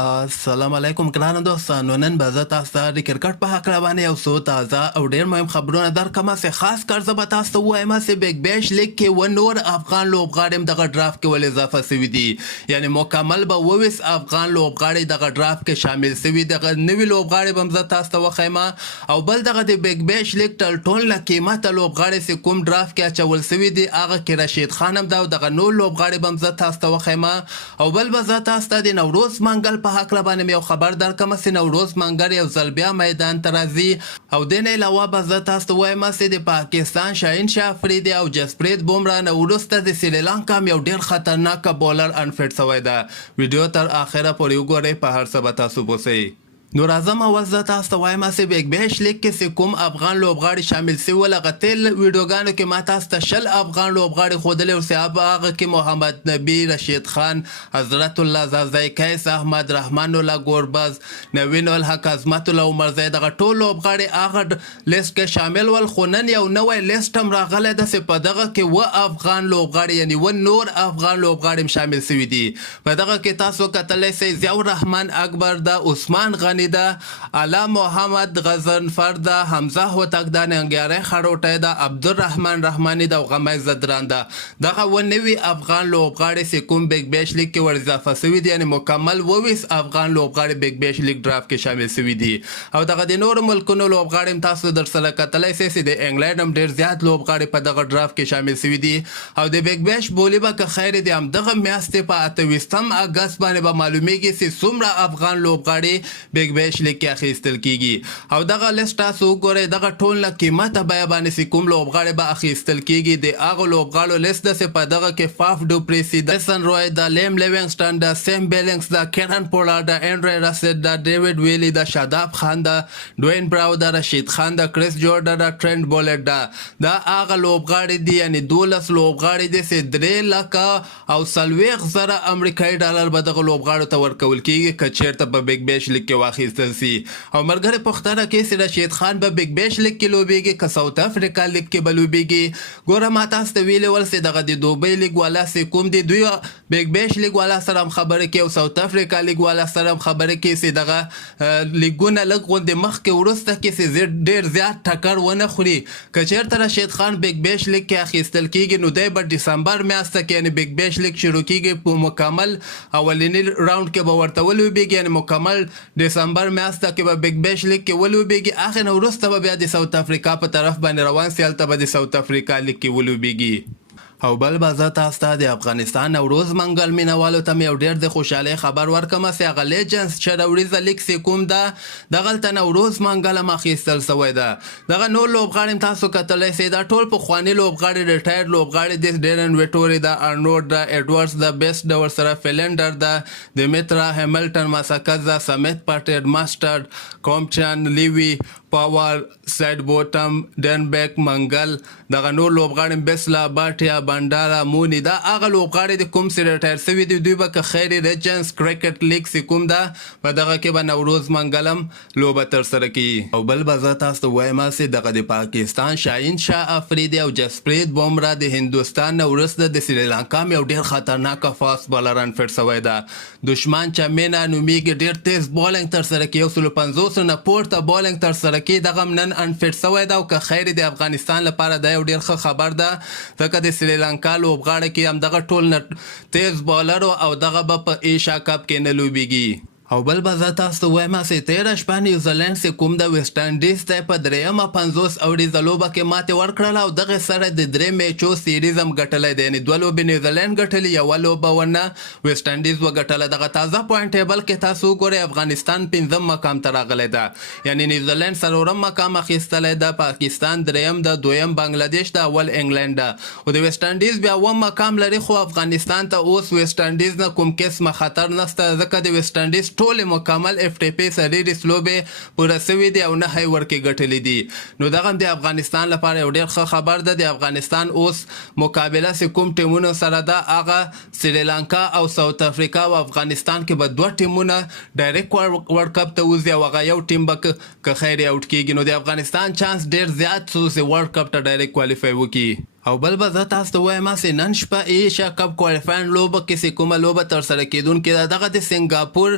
السلام علیکم ګرانو دوستانو. نن به زه تاسو ته د کرکټ په هکله باندې یو څو تازه او ډېر مهم خبرونه درکړم. چې خاص کر زه به تاسو ته ووایم چې بګ بیش لیګ کې و نور افغان لوبغاړي هم دغه ډرافټ کې ولې اضافه سوي دي. یعنې مکمل به 22 افغان لوبغاړي دغه ډرافټ کې شامل سوي. دغه نوي لوبغاړي به هم زه تاسو ته وښیم او بل دغه د بګ بیش لیګ ټول له قیمته لوبغاړي چې کوم ډرافټ کې اچول سوي دي هغه کې رشید خان هم ده او دغه نور لوبغاړي به هم زه تاسو ته وښیم او بل به زه تاسو ته د نوروز منګل په هکله باندې یو خبر درکړم چې نوروز منګل یو ځل بیا میدان ته راځي او دې نه علاوه به زه تاسو ته ووایم چې د پاکستان شاهین شاه افریدي او جسپریت بومرا نه وروسته د سریلانکا یو ډېر خطرناک بولر انفټ سوی ده. ویډیو تر اخره پورې وګورئ، په هر څه به تاسو پوهیږئ. نو راځم اول زه تاسو ته وایم چې بګ بیش لیګ کې چې کوم افغان لوبغاړي شامل سوي ول هغه تل ویډیوګانو کې ما تاسو ته 10 افغان لوبغاړي ښودلي او چې هغه کې محمد نبي، رشید خان، حضرت الله زازی، قیس احمد، رحمان الله ګوربز، نوین الحق، عظمت الله عمرزی دغه ټول لوبغاړي هغه لیست کې شامل ول. خو نن یو نوی لیست هم راغلی ده چې په دغه کې افغان لوبغاړي یعنې نور افغان لوبغاړي هم شامل سوي دي. په دغه کې تاسو کتلی سئ ضیاء الرحمن اکبر ده، عثمان غنی ده، علا محمد غضنفر ده، حمزه هوتک ده، ننګیاری خروټی ده، عبدالرحمن رحماني ده او غمی زدران ده. دغه نوي افغان لوبغاړي چې کوم بګ بیش لیګ کې ور اضافه سوي دي یعنې مکمل 22 افغان لوبغاړي بګ بیش لیګ ډرافټ کې شامل سوي دي. او دغه د نورو ملکونو لوبغاړي هم تاسو در سره کتلی سئ چې د انګلینډ هم ډېر زیات لوبغاړي په دغه ډرافټ کې شامل سوي دي. او د بګ بیش بولي به که خیر د همدغه میاشتې په 28 اګست باندې به معلومیږي چې څومره افغان لوبغاړي بګ بیش لیګ کې اخیستل کیږي. او دغه لیست تاسو وګورئ، دغه ټول نه قیمته بیه باندې چې کوم لوبغاړي به اخیستل کیږي د هغو لوبغاړو لیست ده چې په دغه کې فاف ډوپریسي ده، جیسن روی ده، لیم لیوینګسټن ده، سیم بیلنګس ده، کیرن پولارد ده، انډری رسید ده، ډیوډ ویلی ده، شاداب خان ده، ډوین براو ده، رشید خان ده، کریس جورډن ده، ټرنټ بولټ ده. دا هغه لوبغاړي دي یعنې 12 لوبغاړي دي چې 3 لکه او 40,000 امریکایي ډالر به دغه لوبغاړو ته ورکول کیږي که چیرته په بګ بیش لیګ کې واخیستل سي. او ملګري پوښتنه کوي چې رشید خان به بګ بیش لیګ کې لوبیږي که ساوت افریقا لیګ کې به لوبیږي. ګوره ما تاسو ته ویلي ول چې دغه د دوبۍ لیګ والا چې کوم دي دوی بګ بیش لیګ والا سره هم خبرې کوي او ساوت افریقا لیګ والا سره هم خبرې کوي چې دغه لیګونه لږ غوندې مخکې وروسته کې چې ډېر زیات ټکر ونه خوري. که چېرته رشید خان بګ بیش لیګ کې اخیستل کیږي نو دی به ډسمبر میاشته کې یعنې بګ بیش لیګ شروع کیږي په مکمل اولني راوند کې به ورته ولوبیږي یعنې مکمل ډسمبر میاشته کې به بګ بیش لیګ کې ولوبیږي. هغې نه وروسته به بیا د ساوت افریقا په طرف باندې روان سي، هلته به د ساوت افریقا لیګ کې ولوبیږي. او بل به زه تاسو ته د افغانستان نوروز منګل مینوالو ته مې یو ډېر د خوشحالۍ خبر ورکړم چې هغه لیجنډز شروریزه لیګ چې کوم ده دغلته نوروز منګل هم اخیستل سوی ده. دغه نور لوبغاړي هم تاسو کتلی سئ دا ټول پخواني لوبغاړي ریټایر لوبغاړي دي. ډیرن ویټوري ده، ارنولډ ده، ایډورډز ده، بیسټ ده، ورسره فیلنډر ده، دمیترا هیملټن، ماساکز ده، سمیت پاټر، ماسټرډ، کومچن، لیوي پاور، سایډ بوټم، ډنبیک، منګل، دغه نور لوبغاړي بسلا، باټیا، بنډارا، مونی دا هغه لوبغاړي د کوم چې ریټایر سوي دي. دوی به که خیر ریجنس کرکټ لیګ چې کوم ده په دغه کې به نوروز منګل هم لوبه ترسره کوي. او بل به زه تاسو ته ووایم چې دغه د پاکستان شاهین شاه افریدي او جسپریت بومرا د هندوستان نه وروسته د سریلانکا یو ډېر خطرناکه فاست بالر انفټ سوی ده. دشمن چمینا نومیږي، ډېر تیز بالنګ ترسره کوي، 150 نه پورته بالنګ ترسره کوي. دغه هم نن انفټ سوی ده او که خیر د افغانستان لپاره دا یو ډېر ښه خبر ده ځکه د سریلانکا لوبغاړي کې هم دغه ټول نه تیز بالر او دغه به په ایشیا کپ کې نه لوبیږي. او بل به زه تاسو ته وایم چې تېره شپه نیوزیلینډ چې کوم د ویسټ انډیز ته په 3 50 اوړیزه لوبه کې ماتې ورکړله او دغې سره د 3 میچو سیریز هم ګټلی دی. یعنې 2 لوبې نیوزیلینډ ګټلي، یوه لوبه ونه ویسټ انډیز وګټله. دغه تازه پوینټ ټیبل کې تاسو وګورئ افغانستان 5م مقام ته راغلی ده، یعنې نیوزیلینډ 4م مقام اخیستلی ده، پاکستان 3م ده، 2م بنګلادیش ده، اول انګلینډ ده. او د ویسټ انډیز بیا 1 مقام لري خو افغانستان ته اوس ویسټ انډیز نه کوم قسمه خطر نشته ځکه د ویسټ انډیز ټولې مکمل اف ټي پی سریریس لوبې پوره سوي دي او 9 ورکې ګټلې دي. نو دغه د افغانستان لپاره یو ډېر ښه خبر ده. د افغانستان اوس مقابله چې کوم ټیمونو سره ده هغه سریلانکا او ساوت افریقا او افغانستان کې به 2 ټیمونه ډایرکټ ورلډ کپ ته وځي او هغه یو ټیم به که خیر یې آوټ کیږي. نو د افغانستان چانس ډېر زیات څو چې ورلډ کپ ته ډایرکټ کوالیفای وکړي. او بل به زه تاسو ته وایم چې نن شپه ایشیا کپ کوالفاین لوبه کې چې کومه لوبه ترسره کیدونکې ده دغه د سنګاپور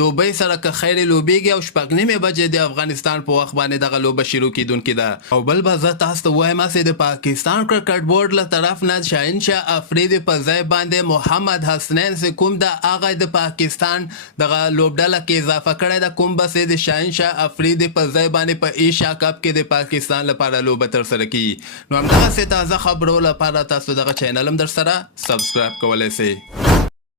دوبۍ سره که خیر لوبیږي او 9:30 بجې د افغانستان په وخت باندې دغه لوبه شروع کیدونکې ده. او بل به زه تاسو ته وایم چې د پاکستان کرکټ بورډ له طرف نه شاهین شاه افریدي په ځای باندې محمد حسنین چې کوم د هغه د پاکستان دغه لوبډله کې اضافه کړی ده کوم به د شاهین شاه افریدي په ځای باندې په ایشیا کپ کې د پاکستان لپاره لوبه ترسره کیږي. نو همدغسې تازه خبرو لپاره تاسو دغه چینل هم در سره سبسکرایب کولی شئ.